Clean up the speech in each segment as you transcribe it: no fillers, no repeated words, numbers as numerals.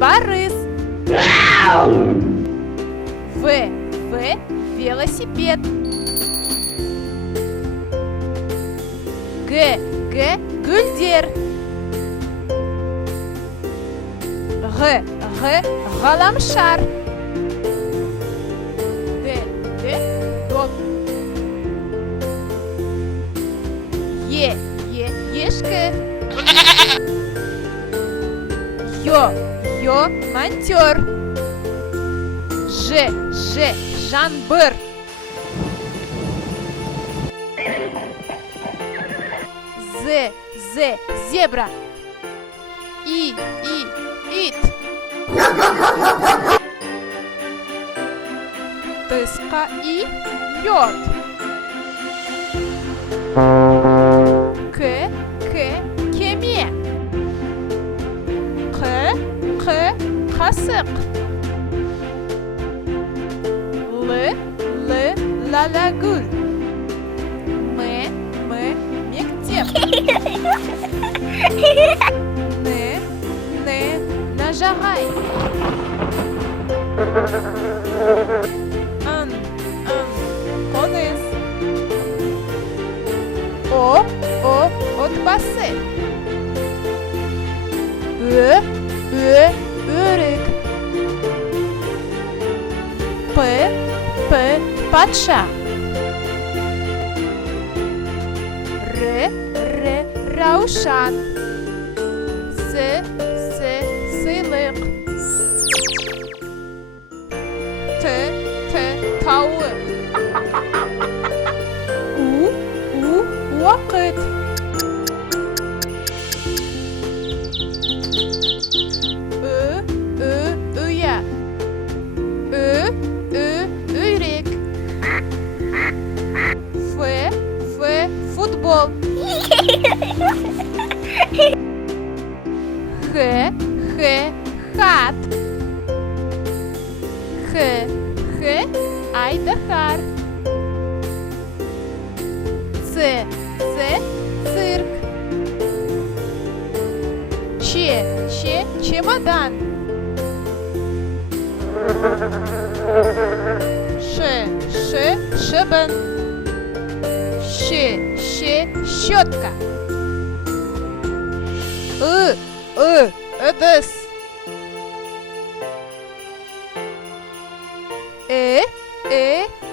Борис. В. Велосипед. Г. Гүлдер. Г. Ғаламшар. Д. Дом. Ешкі. Ё. Монтер. Ж. Жанбыр. З. Зебра. Ит. Тыска и лед. К. Кеме. Q. Қасық. Л. Лалагүл. М. Мектеп. Н. Нажағай. Н. Қоныс. О. Отбасы. Өрік. П. Патша. Р. Раушан. С. Сыйлық. Т. Тауық. У. Уақыт. Ұя. Үйрек. Ф. Футбол. Х. Хат. Х. Айдаһар. Ц. Цирк. Ч. Чемодан. Ш. Шибен. Щ. Щетка. Ыдыс.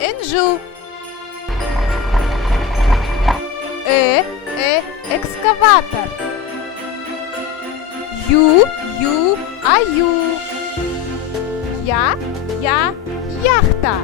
Інжу. Екскаватор. Аю. Я. Яхта.